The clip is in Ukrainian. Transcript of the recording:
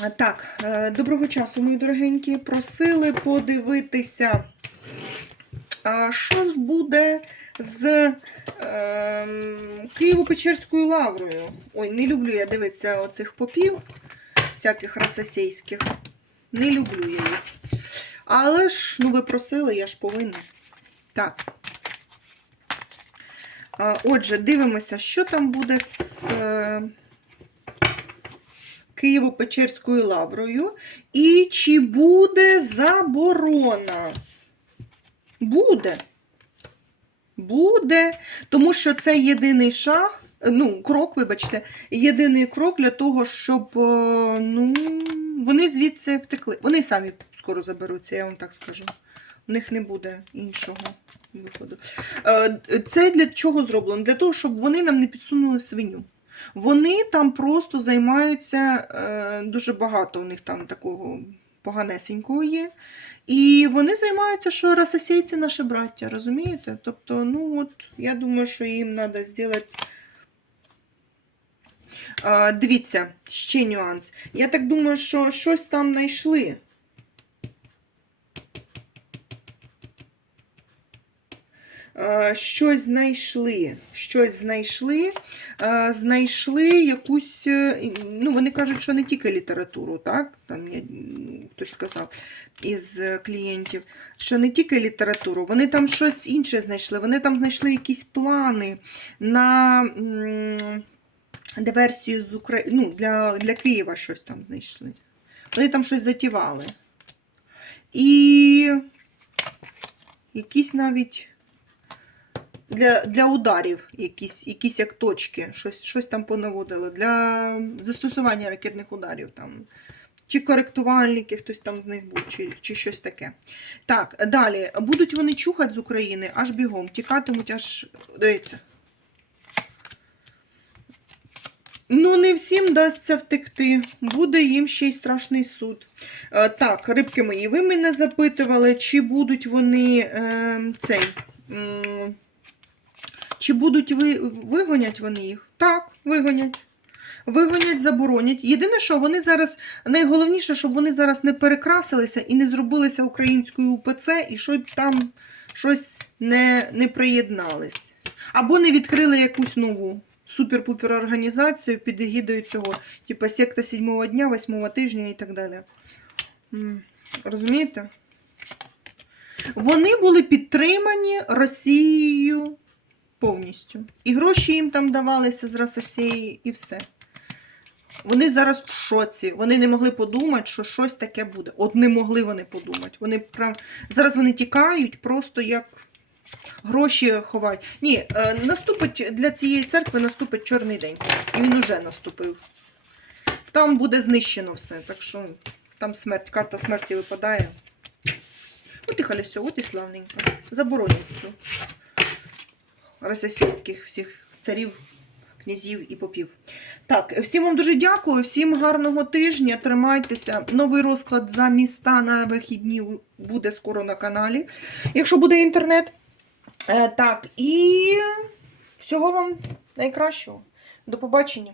Так, е, доброго часу, мої дорогенькі. Просили подивитися, що ж буде з е, Києво-Печерською лаврою. Ой, не люблю я дивитися оцих попів, всяких расосейських. Не люблю я їх. Але ж, ну ви просили, я ж повинна. Так. Отже, дивимося, що там буде з е, Києво-Печерською лаврою. І чи буде заборона? Буде. Буде. Тому що це єдиний шаг, ну, крок, вибачте, єдиний крок для того, щоб е, ну, вони звідси втекли. Вони самі скоро заберуться, я вам так скажу. У них не буде іншого виходу. Е, Це для чого зроблено? Для того, щоб вони нам не підсунули свиню. Вони там просто займаються е, дуже багато у них там такого поганесенького є. І вони займаються, що расосійці наші браття, розумієте? Тобто, ну от, я думаю, що їм треба зробити. Дивіться, ще нюанс. Я так думаю, що щось там знайшли. Щось знайшли. Щось знайшли. Е, Знайшли якусь. е, Ну, вони кажуть, що не тільки літературу, так? Там я, хтось сказав із е, клієнтів, що не тільки літературу, вони там щось інше знайшли. Вони там знайшли якісь плани на диверсію з України. Ну, для, для Києва щось там знайшли. Вони там щось затівали. І якісь навіть для, для ударів, якісь, якісь як точки, щось, щось там понаводили, для застосування ракетних ударів. Там. Чи коректувальники, хтось там з них був, чи, чи щось таке. Так, далі. Будуть вони чухати з України аж бігом, тікатимуть аж. Дивіться. Ну, не всім дасться втекти. Буде їм ще й страшний суд. Е, так, рибки мої, ви мене запитували, чи будуть вони е, цей. Чи будуть ви, вигонять вони їх? Так, вигонять. Вигонять, заборонять. Єдине, що вони зараз, найголовніше, щоб вони зараз не перекрасилися і не зробилися українською УПЦ, і щоб там щось не, не приєднались. Або не відкрили якусь нову супер-пупер організацію під егідою цього, типу секта сьомого дня, восьмого тижня і так далі. Розумієте? Вони були підтримані Росією повністю. І гроші їм там давалися з Рососії, і все. Вони зараз в шоці. Вони не могли подумати, що щось таке буде. От не могли вони подумати. Вони прям... Зараз вони тікають просто як гроші ховають. Ні, е, наступить для цієї церкви наступить чорний день. І він уже наступив. Там буде знищено все. Так що там смерть, карта смерті випадає. От і халясьо, от і славненько. Заборонять цю російських всіх царів, князів і попів. Так, всім вам дуже дякую, всім гарного тижня. Тримайтеся. Новий розклад за міста на вихідні буде скоро на каналі, якщо буде інтернет. Е, так, і всього вам найкращого. До побачення.